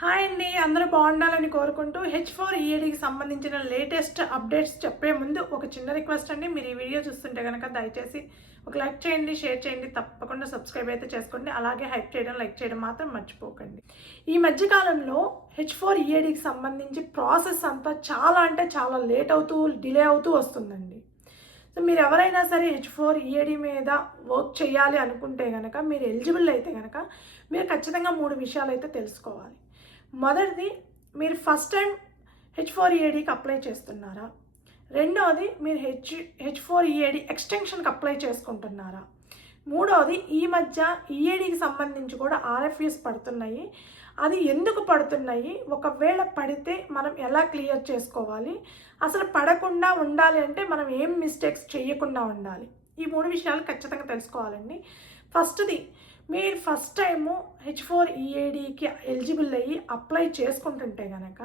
Hi అండి, అందరూ బాగుండాలని కోరుకుంటూ H4EADకి సంబంధించిన లేటెస్ట్ అప్డేట్స్ చెప్పే ముందు ఒక చిన్న రిక్వెస్ట్ అండి. మీరు ఈ వీడియో చూస్తుంటే కనుక దయచేసి ఒక లైక్ చేయండి, షేర్ చేయండి, తప్పకుండా సబ్స్క్రైబ్ అయితే చేసుకోండి. అలాగే హైప్ చేయడం, లైక్ చేయడం మాత్రం మర్చిపోకండి. ఈ మధ్యకాలంలో H4EADకి సంబంధించి ప్రాసెస్ అంతా చాలా అంటే చాలా లేట్ అవుతూ డిలే అవుతూ వస్తుందండి. సో మీరు ఎవరైనా సరే H4EAD మీద వర్క్ చేయాలి అనుకుంటే కనుక, మీరు ఎలిజిబుల్ అయితే కనుక మీరు ఖచ్చితంగా 3 విషయాలు అయితే తెలుసుకోవాలి. మొదటిది, మీరు ఫస్ట్ టైం H4EADకి అప్లై చేస్తున్నారా? రెండవది, మీరు H4EAD ఎక్స్టెన్షన్కి అప్లై చేసుకుంటున్నారా? మూడవది, ఈ మధ్య ఈఏడీకి సంబంధించి కూడా RFEs పడుతున్నాయి. అది ఎందుకు పడుతున్నాయి? ఒకవేళ పడితే మనం ఎలా క్లియర్ చేసుకోవాలి? అసలు పడకుండా ఉండాలి అంటే మనం ఏం మిస్టేక్స్ చేయకుండా ఉండాలి? ఈ 3 విషయాలు ఖచ్చితంగా తెలుసుకోవాలండి. ఫస్ట్ది, మీరు ఫస్ట్ టైము H4EADకి ఎలిజిబుల్ అయ్యి అప్లై చేసుకుంటుంటే కనుక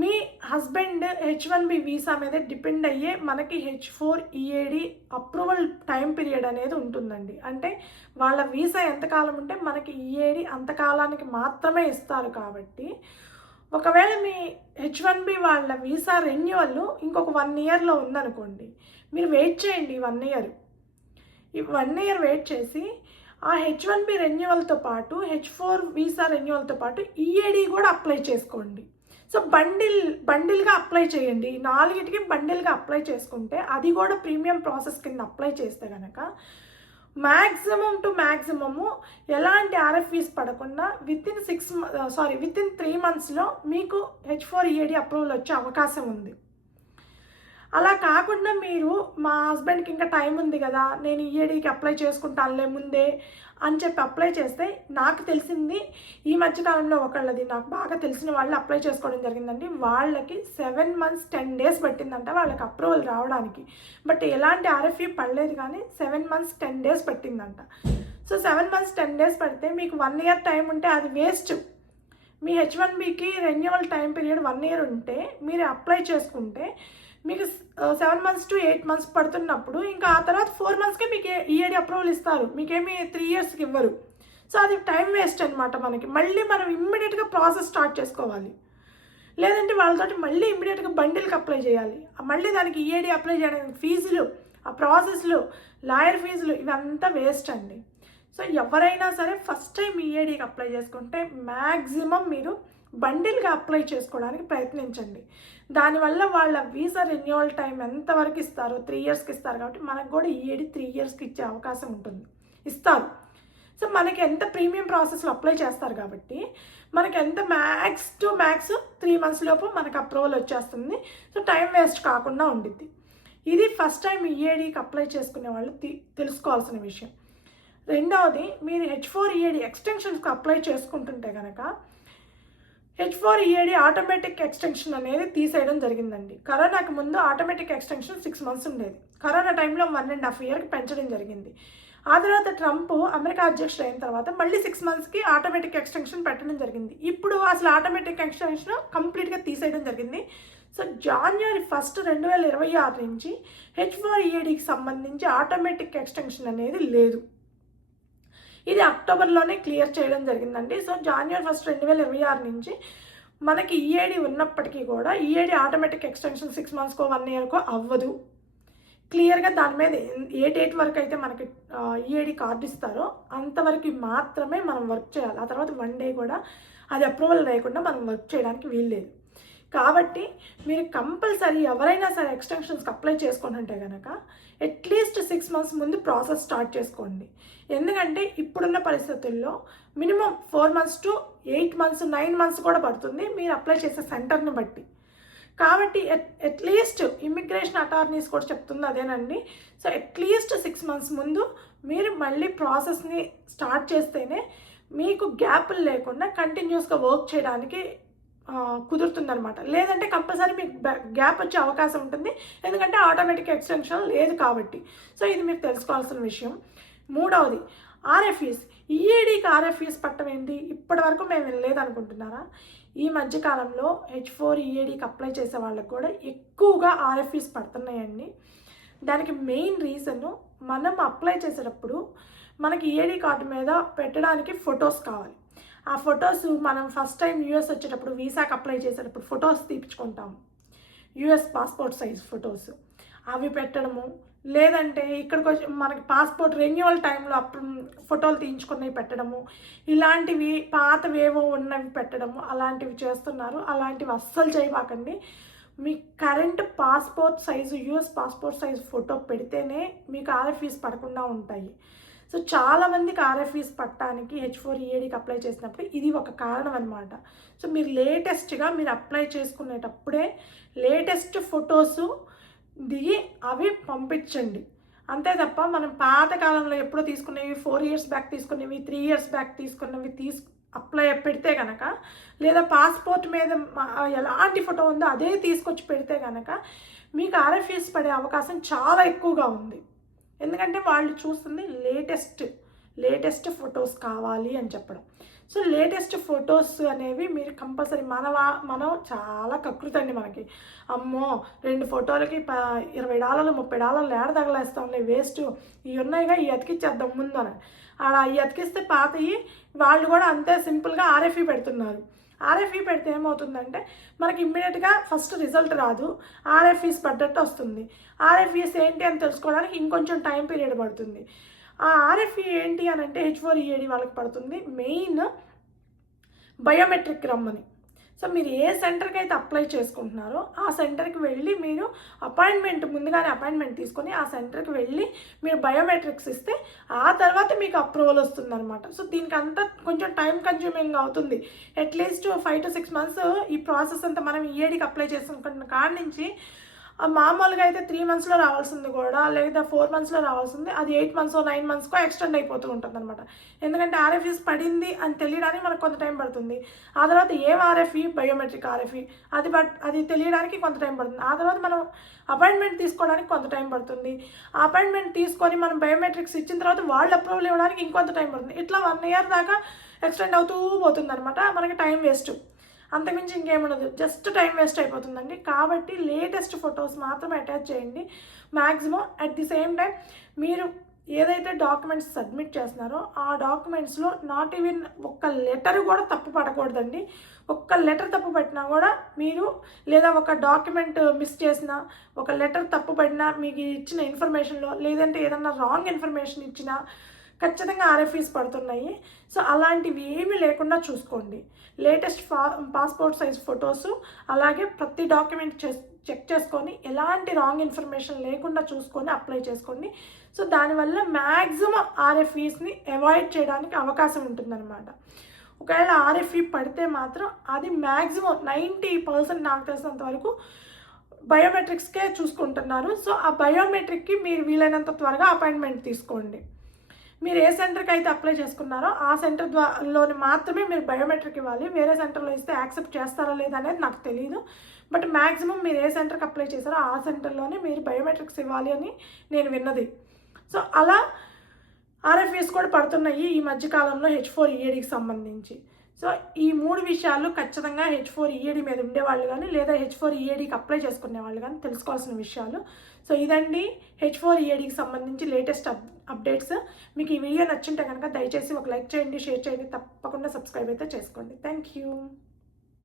మీ హస్బెండ్ H1B వీసా మీద డిపెండ్ అయ్యే మనకి H4EAD అప్రూవల్ టైం పీరియడ్ అనేది ఉంటుందండి. అంటే వాళ్ళ వీసా ఎంతకాలం ఉంటే మనకి EAD అంతకాలానికి మాత్రమే ఇస్తారు. కాబట్టి ఒకవేళ మీ H1B వాళ్ళ వీసా రెన్యువల్ ఇంకొక 1 ఇయర్లో ఉందనుకోండి, మీరు వెయిట్ చేయండి 1 ఇయర్. ఈ 1 ఇయర్ వెయిట్ చేసి ఆ H1B రెన్యువల్తో పాటు H4 వీసా రెన్యువల్తో పాటు EAD కూడా అప్లై చేసుకోండి. సో బండిల్గా అప్లై చేయండి. 4టికి బండిల్గా అప్లై చేసుకుంటే అది కూడా ప్రీమియం ప్రాసెస్ కింద అప్లై చేస్తే కనుక మ్యాక్సిమము ఎలాంటి RFEs పడకుండా విత్ ఇన్ 3 మంత్స్లో మీకు H4EAD అప్రూవల్ వచ్చే అవకాశం ఉంది. అలా కాకుండా మీరు మా హస్బెండ్కి ఇంకా టైం ఉంది కదా, నేను EADకి అప్లై చేసుకుంటానులే ముందే అని చెప్పి అప్లై చేస్తే, నాకు తెలిసింది ఈ మధ్యకాలంలో ఒకళ్ళది నాకు బాగా తెలిసిన వాళ్ళు అప్లై చేసుకోవడం జరిగిందండి. వాళ్ళకి 7 months 10 days పట్టిందంట వాళ్ళకి అప్రూవల్ రావడానికి. బట్ ఎలాంటి RFE పడలేదు, కానీ 7 months 10 days పట్టిందంట. సో 7 months 10 days పడితే మీకు 1 ఇయర్ టైం ఉంటే అది వేస్ట్. మీ H1Bకి రెన్యువల్ టైం పీరియడ్ 1 ఇయర్ ఉంటే మీరు అప్లై చేసుకుంటే మీకు 7 months to 8 months పడుతున్నప్పుడు ఇంకా ఆ తర్వాత 4 monthsకే మీకు EAD అప్రూవల్ ఇస్తారు. మీకేమీ 3 yearsకి ఇవ్వరు. సో అది టైం వేస్ట్ అనమాట. మళ్ళీ మనం ఇమ్మీడియట్గా ప్రాసెస్ స్టార్ట్ చేసుకోవాలి. లేదంటే వాళ్ళతోటి మళ్ళీ ఇమ్మీడియట్గా బండిల్కి అప్లై చేయాలి. మళ్ళీ దానికి EAD అప్లై చేయడానికి ఫీజులు, ఆ ప్రాసెస్లు, లాయర్ ఫీజులు ఇవంతా వేస్ట్ అండి. సో ఎవరైనా సరే ఫస్ట్ టైం EADకి అప్లై చేసుకుంటే మ్యాక్సిమం మీరు బండిల్గా అప్లై చేసుకోవడానికి ప్రయత్నించండి. దానివల్ల వాళ్ళ వీసా రెన్యువల్ టైం ఎంతవరకు ఇస్తారో 3 yearsకి ఇస్తారు. కాబట్టి మనకు కూడా EAD 3 yearsకి ఇచ్చే అవకాశం ఉంటుంది, ఇస్తారు. సో మనకి ఎంత ప్రీమియం ప్రాసెస్లో అప్లై చేస్తారు కాబట్టి మనకి ఎంత మ్యాక్స్ 3 months లోపు మనకు అప్రూవల్ వచ్చేస్తుంది. సో టైం వేస్ట్ కాకుండా ఉండిద్ది. ఇది ఫస్ట్ టైం EADకి అప్లై చేసుకునే వాళ్ళు తెలుసుకోవాల్సిన విషయం. రెండవది, మీరు H4EAD ఎక్స్టెన్షన్స్కి అప్లై చేసుకుంటుంటే కనుక H4EAD ఆటోమేటిక్ ఎక్స్టెన్షన్ అనేది తీసేయడం జరిగిందండి. కరోనాకి ముందు ఆటోమేటిక్ ఎక్స్టెన్షన్ 6 months ఉండేది. కరోనా టైంలో 1.5 yearకి పెంచడం జరిగింది. ఆ తర్వాత ట్రంప్ అమెరికా అధ్యక్షుడు అయిన తర్వాత మళ్ళీ 6 monthsకి ఆటోమేటిక్ ఎక్స్టెన్షన్ పెట్టడం జరిగింది. ఇప్పుడు అసలు ఆటోమేటిక్ ఎక్స్టెన్షన్ కంప్లీట్గా తీసేయడం జరిగింది. సో January 1, 2026 నుంచి H4EADకి సంబంధించి ఆటోమేటిక్ ఎక్స్టెన్షన్ అనేది లేదు. ఇది అక్టోబర్లోనే క్లియర్ చేయడం జరిగిందండి. సో January 1, 2026 నుంచి మనకి EAD ఉన్నప్పటికీ కూడా EAD ఆటోమేటిక్ ఎక్స్టెన్షన్ 6 monthsకో 1 yearకో అవ్వదు. క్లియర్గా దాని మీద ఏ డేట్ వరకు అయితే మనకి EAD కార్డు ఇస్తారో అంతవరకు మాత్రమే మనం వర్క్ చేయాలి. ఆ తర్వాత 1 day కూడా అది అప్రూవల్ లేకుండా మనం వర్క్ చేయడానికి వీల్లేదు. కాబట్టి మీరు కంపల్సరీ ఎవరైనా సరే ఎక్స్టెన్షన్స్కి అప్లై చేసుకుంటుంటే కనుక అట్లీస్ట్ 6 months ముందు ప్రాసెస్ స్టార్ట్ చేసుకోండి. ఎందుకంటే ఇప్పుడున్న పరిస్థితుల్లో minimum 4 months to 8 months 9 months కూడా పడుతుంది మీరు అప్లై చేసే సెంటర్ని బట్టి. కాబట్టి అట్లీస్ట్ ఇమ్మిగ్రేషన్ అటార్నీస్ కూడా చెప్తుంది అదేనండి. సో అట్లీస్ట్ 6 months ముందు మీరు మళ్ళీ ప్రాసెస్ని స్టార్ట్ చేస్తేనే మీకు గ్యాప్లు లేకుండా కంటిన్యూస్గా వర్క్ చేయడానికి కుదురుతుందనమాట. లేదంటే కంపల్సరీ మీకు గ్యాప్ వచ్చే అవకాశం ఉంటుంది, ఎందుకంటే ఆటోమేటిక్ ఎక్స్టెన్షన్ లేదు కాబట్టి. సో ఇది మీరు తెలుసుకోవాల్సిన విషయం. మూడవది, RFEs. EADకి RFEs పట్టడం ఏంటి? ఇప్పటి వరకు మేము వినలేదనుకుంటున్నారా? ఈ మధ్యకాలంలో H4EADకి అప్లై చేసే వాళ్ళకి కూడా ఎక్కువగా RFEs పడుతున్నాయండి. దానికి మెయిన్ రీజను, మనం అప్లై చేసేటప్పుడు మనకి EAD కార్డు మీద పెట్టడానికి ఫొటోస్ కావాలి. ఆ ఫొటోస్ మనం ఫస్ట్ టైం యూఎస్ వచ్చేటప్పుడు వీసాకి అప్లై చేసేటప్పుడు ఫొటోస్ తీపించుకుంటాము, యూఎస్ పాస్పోర్ట్ సైజ్ ఫొటోస్ అవి పెట్టడము, లేదంటే ఇక్కడికి వచ్చి మనకి పాస్పోర్ట్ రెన్యువల్ టైంలో ఫోటోలు తీయించుకున్నవి పెట్టడము, ఇలాంటివి పాతవి ఏవో ఉన్నవి పెట్టడము, అలాంటివి చేస్తున్నారు. అలాంటివి అస్సలు చేయబాకండి. మీ current passport size US passport size photo పెడితేనే మీకు ఆర్ఎఫ్ఈస్ పడకుండా ఉంటాయి. సో చాలామందికి ఆర్ఎఫ్ఈస్ పట్టడానికి H4EADకి అప్లై చేసినప్పుడు ఇది ఒక కారణం అనమాట. సో మీరు లేటెస్ట్గా మీరు అప్లై చేసుకునేటప్పుడే లేటెస్ట్ ఫొటోసు దిగి అవి పంపించండి. అంతే తప్ప మనం పాతకాలంలో ఎప్పుడో తీసుకునేవి 4 years బ్యాక్ తీసుకునేవి 3 years బ్యాక్ తీసుకున్నవి అప్లై పెడితే కనుక, లేదా పాస్పోర్ట్ మీద ఎలాంటి ఫోటో ఉందో అదే తీసుకొచ్చి పెడితే కనుక మీకు ఆర్ఎఫ్ఈస్ పడే అవకాశం చాలా ఎక్కువగా ఉంది. ఎందుకంటే వాళ్ళు చూస్తుంది లేటెస్ట్ ఫొటోస్ కావాలి అని చెప్పడం. సో లేటెస్ట్ ఫొటోస్ అనేవి మీరు కంపల్సరీ మనం చాలా కకృతి అండి మనకి. అమ్మో 2 ఫోటోలకి $20 $30 ఏడ తగలేస్తాంలే, వేస్ట్, ఇవి ఉన్నాయిగా ఇవి అతికిచ్చేద్దాం ముందు అని. అవి అతికిస్తే పాతవి వాళ్ళు కూడా అంతే సింపుల్గా ఆర్ఎఫ్ఈ పెడుతున్నారు. ఆర్ఎఫ్ఈ పెడితే ఏమవుతుందంటే మనకి ఇమ్మీడియట్గా ఫస్ట్ రిజల్ట్ రాదు, ఆర్ఎఫ్ఈస్ పడ్డట్టు వస్తుంది. ఆర్ఎఫ్ఈస్ ఏంటి అని తెలుసుకోవడానికి ఇంకొంచెం టైం పీరియడ్ పడుతుంది. ఆ ఆర్ఎఫ్ఈ ఏంటి అని అంటే H4EAD వాళ్ళకి పడుతుంది. మెయిన్ బయోమెట్రిక్ రమ్మని. సో మీరు ఏ సెంటర్కి అయితే అప్లై చేసుకుంటున్నారో ఆ సెంటర్కి వెళ్ళి మీరు ముందుగానే అపాయింట్మెంట్ తీసుకొని ఆ సెంటర్కి వెళ్ళి మీరు బయోమెట్రిక్స్ ఇస్తే ఆ తర్వాత మీకు అప్రూవల్ వస్తుందన్నమాట. సో దీనికి అంతా కొంచెం టైం కన్జ్యూమింగ్ అవుతుంది. అట్లీస్ట్ 5 to 6 months ఈ ప్రాసెస్ అంతా మనం EADకి అప్లై చేసుకుంటున్న కాడి నుంచి మామూలుగా అయితే 3 monthsలో రావాల్సింది కూడా, లేదా 4 monthsలో రావాల్సింది అది 8 months 9 monthsకో ఎక్స్టెండ్ అయిపోతూ ఉంటుంది అనమాట. ఎందుకంటే ఆర్ఎఫ్ఈస్ పడింది అని తెలియడానికి మనకు కొంత టైం పడుతుంది. ఆ తర్వాత ఏం ఆర్ఎఫ్ఈ, బయోమెట్రిక్ ఆర్ఎఫ్ఈ, అది తెలియడానికి కొంత టైం పడుతుంది. ఆ తర్వాత మనం అపాయింట్మెంట్ తీసుకోవడానికి కొంత టైం పడుతుంది. ఆ అపాయింట్మెంట్ తీసుకొని మనం బయోమెట్రిక్స్ ఇచ్చిన తర్వాత వాళ్ళు అప్రూవల్ ఇవ్వడానికి ఇంకొంత టైం పడుతుంది. ఇట్లా 1 year దాకా ఎక్స్టెండ్ అవుతూ పోతుంది అనమాట. మనకి టైం వేస్ట్, అంతకుమించి ఇంకేముండదు, జస్ట్ టైం వేస్ట్ అయిపోతుందండి. కాబట్టి లేటెస్ట్ ఫొటోస్ మాత్రమే అటాచ్ చేయండి maximum. At the same time మీరు ఏదైతే డాక్యుమెంట్స్ సబ్మిట్ చేస్తున్నారో ఆ డాక్యుమెంట్స్లో నాట్ ఈవెన్ ఒక్క లెటర్ కూడా తప్పు పడకూడదండి. ఒక్క లెటర్ తప్పు పట్టినా కూడా మీరు, లేదా ఒక డాక్యుమెంట్ మిస్ చేసినా, ఒక లెటర్ తప్పు పడినా, మీకు ఇచ్చిన ఇన్ఫర్మేషన్లో లేదంటే ఏదన్నా రాంగ్ ఇన్ఫర్మేషన్ ఇచ్చినా ఖచ్చితంగా ఆర్ఎఫ్ఈస్ పడుతున్నాయి. సో అలాంటివి ఏమీ లేకుండా చూసుకోండి. లేటెస్ట్ పాస్పోర్ట్ సైజ్ ఫొటోసు, అలాగే ప్రతి డాక్యుమెంట్ చెక్ చేసుకొని ఎలాంటి రాంగ్ ఇన్ఫర్మేషన్ లేకుండా చూసుకొని అప్లై చేసుకోండి. సో దానివల్ల మ్యాక్సిమం ఆర్ఎఫ్ఈస్ని అవాయిడ్ చేయడానికి అవకాశం ఉంటుందన్నమాట. ఒకవేళ ఆర్ఎఫ్ఈ పడితే మాత్రం అది మ్యాక్సిమం 90% నాకు తెలిసినంత వరకు బయోమెట్రిక్స్కే చూసుకుంటున్నారు. సో ఆ బయోమెట్రిక్కి మీరు వీలైనంత త్వరగా అపాయింట్మెంట్ తీసుకోండి. మీరు ఏ సెంటర్కి అయితే అప్లై చేసుకున్నారో ఆ సెంటర్ లోని మాత్రమే మీరు బయోమెట్రిక్ ఇవ్వాలి. వేరే సెంటర్లో ఇస్తే యాక్సెప్ట్ చేస్తారా లేదా అనేది నాకు తెలియదు. బట్ మ్యాక్సిమం మీరు ఏ సెంటర్కి అప్లై చేశారో ఆ సెంటర్లోనే మీరు బయోమెట్రిక్స్ ఇవ్వాలి అని నేను విన్నది. సో అలా ఆర్ఎఫ్ఈస్ కూడా పడుతున్నాయి ఈ మధ్యకాలంలో H4EADకి సంబంధించి. సో ఈ 3 విషయాలు ఖచ్చితంగా H4EAD మీద ఉండేవాళ్ళు కానీ, లేదా H4EADకి అప్లై చేసుకునే వాళ్ళు కానీ తెలుసుకోవాల్సిన విషయాలు. సో ఇదండి H4EADకి సంబంధించి లేటెస్ట్ అప్డేట్స్. మీకు ఈ వీడియో నచ్చింటే కనుక దయచేసి ఒక లైక్ చేయండి, షేర్ చేయండి, తప్పకుండా సబ్స్క్రైబ్ అయితే చేసుకోండి. Thank you.